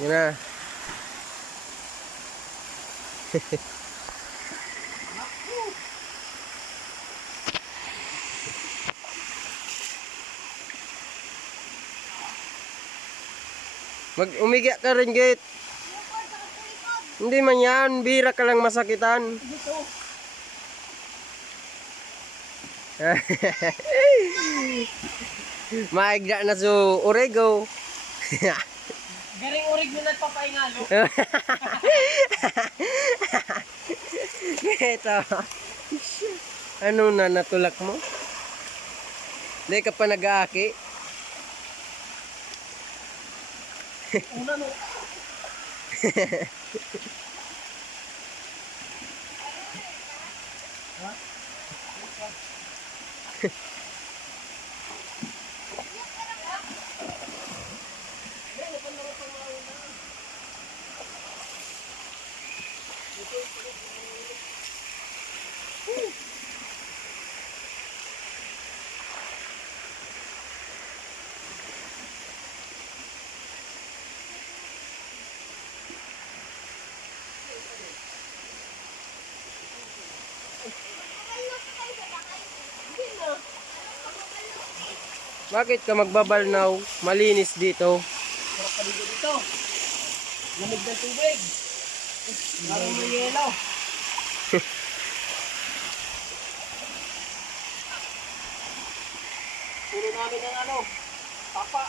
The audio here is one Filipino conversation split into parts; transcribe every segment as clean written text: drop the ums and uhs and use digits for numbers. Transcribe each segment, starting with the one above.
Yun na. Umigya ka rin, Git. Hindi man yan. Bira ka lang masakitan. Maigda na so Orego. Garing orig na nagpapaingalo. Ito. Ano na natulak mo? Hindi ka pa nag-aaki? Una no. Bakit ka magbabalnaw? Malinis dito. Sarap paligo dito. Lamig ng tubig. Parang may yelo. Puro namin ng ano, papa.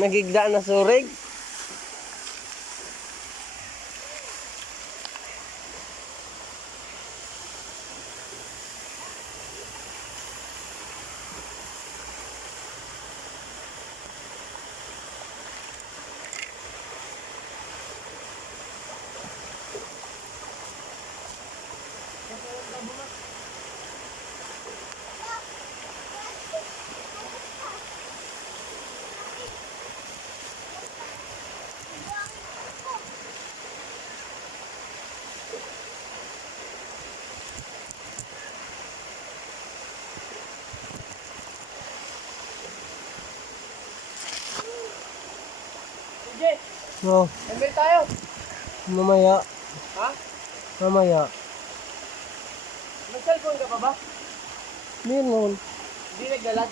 Nagigda na surig. Sige, Oh, ember tayo. mamaya. Ha? Mamaya. May cellphone ka pa ba? Meron. Hindi naglalag.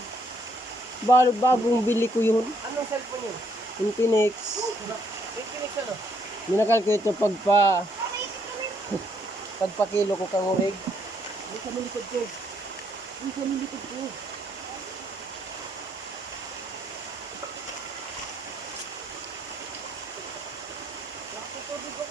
Bagong bili ko yun. Anong cellphone yun? Infinix. Infinix ano? Binakal ko ito pagpakilo ko kang urig. Hindi sa malikod ko. Hindi sa malikod ko. Lakso tubig ko.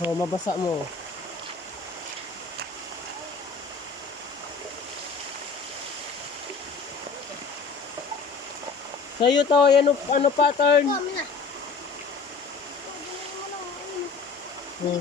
Oh, mabasa mo. Sa'yo to, ano pattern? Hmm.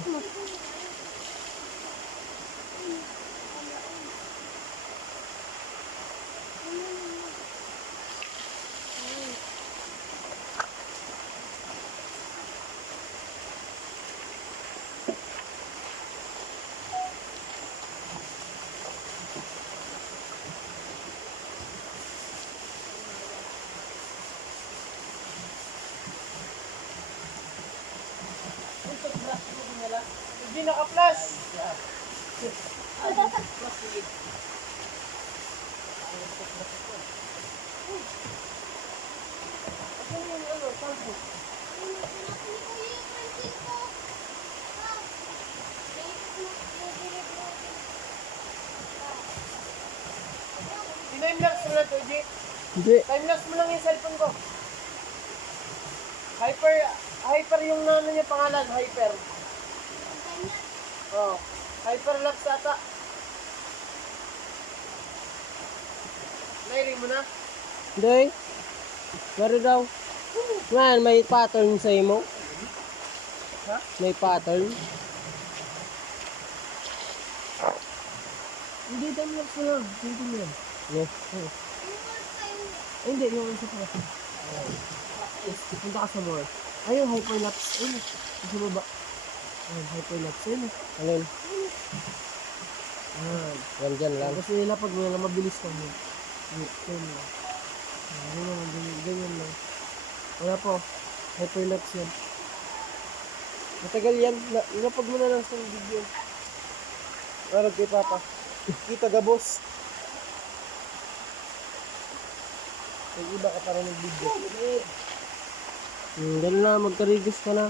Hindi naka-flash. Time-lapse mo lang to, G. Hindi. Time-lapse mo lang yung cellphone ko. Hyper yung ano niya pangalan, Hyper. Oh, Hyperlapse ata. Nairing mo na? Hindi. Meron daw. Ngayon, may pattern sa imo. Ha? May pattern. Hindi, time lapse na lang. Hindi mo yan. No. Ay, hindi, yung isa pa. Yes, punta ka sa more. Ayun, hyperlapse. Ayun, isa mo ba? Ayun, hyperlapse. Ayun, Alin? ayun. Yan dyan lang. Kasi nilapag mo lang, mabilis lang yun. Ayun lang. Ganyan lang. Wala po. Hyperlapse yan. Matagal yan. Nilapag mo na lang sa video. Arag kay Papa. Kita gabos. May iba ka para nag-video. Dali na, magkarigos ka na.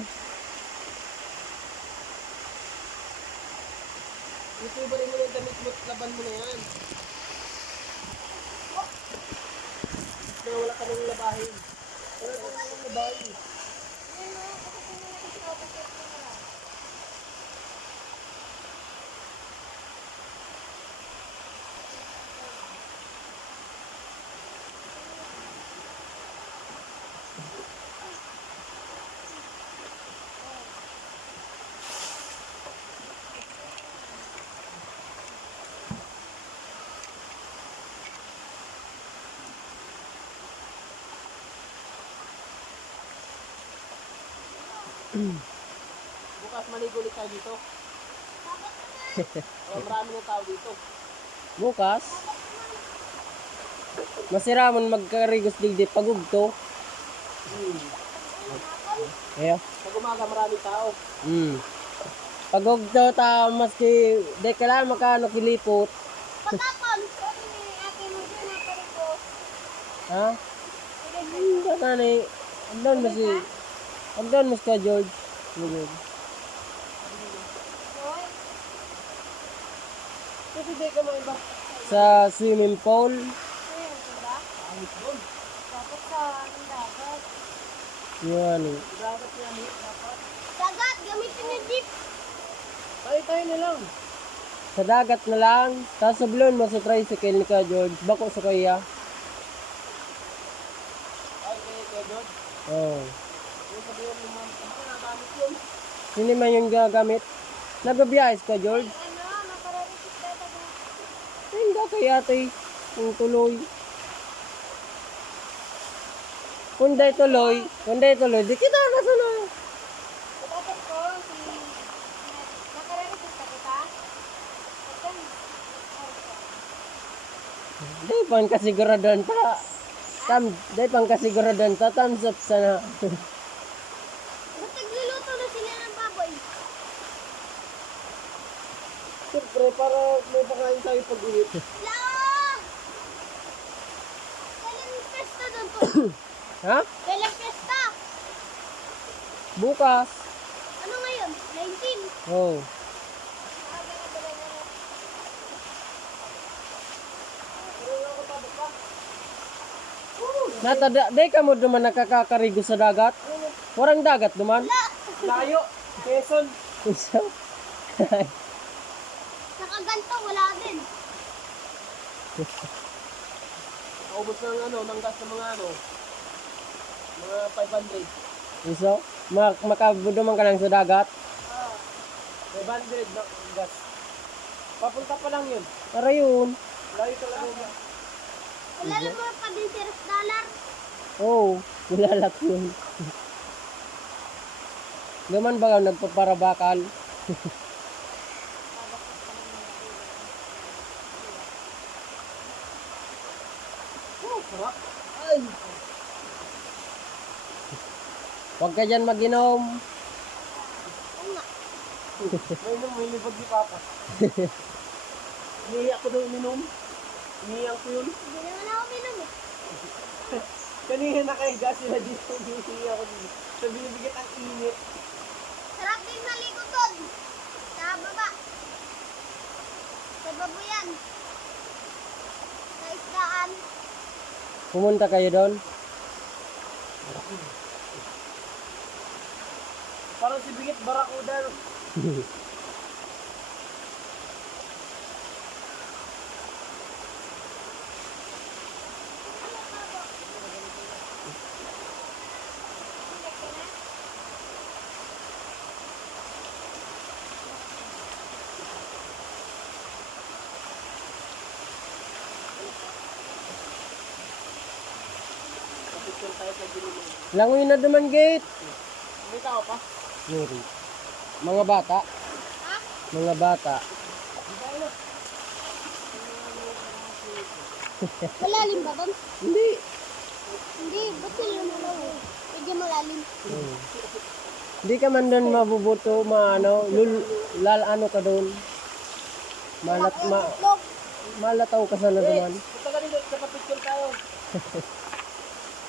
Ito ba rin mo ng damit mo at laban mo na yan? Kaya wala ka nang labahin. Wala ka nang labahin. Bukas maligo ulit tayo dito. Marami ng tao dito. Bukas. Masira mo magkarigos digdi pagugto. Kaya. Pag umaga maraming tao. Pagugto ta maski di kailangan makano kilipot. Patapon, sabi ni ate mo dyan na pariko. Ha? Hindi na ni. Andun mo si. Andun mo si ka George. George. Hoy, Kasi di ka mga iba. Sa swimming pool. ayun, diba? Pangit doon. Dapat sa anong dagat. Yan. Dapat yan eh. Dapat. Dagat, gamitin ni jeep. Tayo na lang. Sa dagat na lang. Tapos sablon mo sa tricycle ni ka George. Bako sa kaya. Ay, kaya doon. Oh. Yung sabihin mo mga nagamit yun. Hindi man yung gagamit. Nagabiyayas ka George. Ano, makararisit tayo tayo. Hindi kaya tay. Kung tuloy. Kung day tuloy, di kita na sana. Patapon ko, makararisit ka kita. Ayan. Di pang kasiguraduhan ta. Di pang kasiguraduhan ta. Thumbs up sana. Ba't nagluluto na sila ng baboy? Siyempre, para may pakain tayo pag-uwi. La! Kailan pesta doon po? Ha? Kailan pesta? Bukas. Ano ngayon? 19. Oh. Aga na ba na? Di ka mo duman nakakakarigo sa dagat? Warang dagat duman? Layo. Quezon. Isa. Nakaganto, wala din. Naubos ng ano, ng gas ng mga ano. Mga 500. Isa. Makabuduman ka lang sa dagat? 500 na gas. Papunta pa lang yun. Para yun. Layo talaga yun. Wala lang mo pa din $0. Oh. Nilalak yun. Gaman ba nagpaparabakal? Oh, sarap. Ay. Huwag ka dyan mag-inom. Oo nga. May libag ni Papa. Iniiyak ko daw uminom. Iniiyak ko yun. Hindi naman ako minum eh. Kanina nakahiga sila dito. Iniiyak ko dito. So binibigat ang init. Sarap din maligo doon. Sa baba. Sa babuyan. Sa isdaan. Pumunta kayo doon. Parang si Bigit Barakuda. No? Picture tayo sa Gilimo. Langoy na duman gate. May tao pa? Meron. Mga bata. Mga bata. Malalim ba doon? Hindi. Hindi, ba't sila malalim? Medyo malalim. Hindi ka man doon mabubuto, ano ka doon. Log. Malataw ka sana duman. Punta ka dito, sa picture tayo.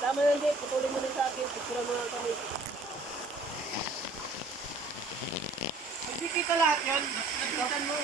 Tama na hindi, putulin mo na sa akin. Picture mo lang kami. Hindi kita lahat yan. Nagkitan mo.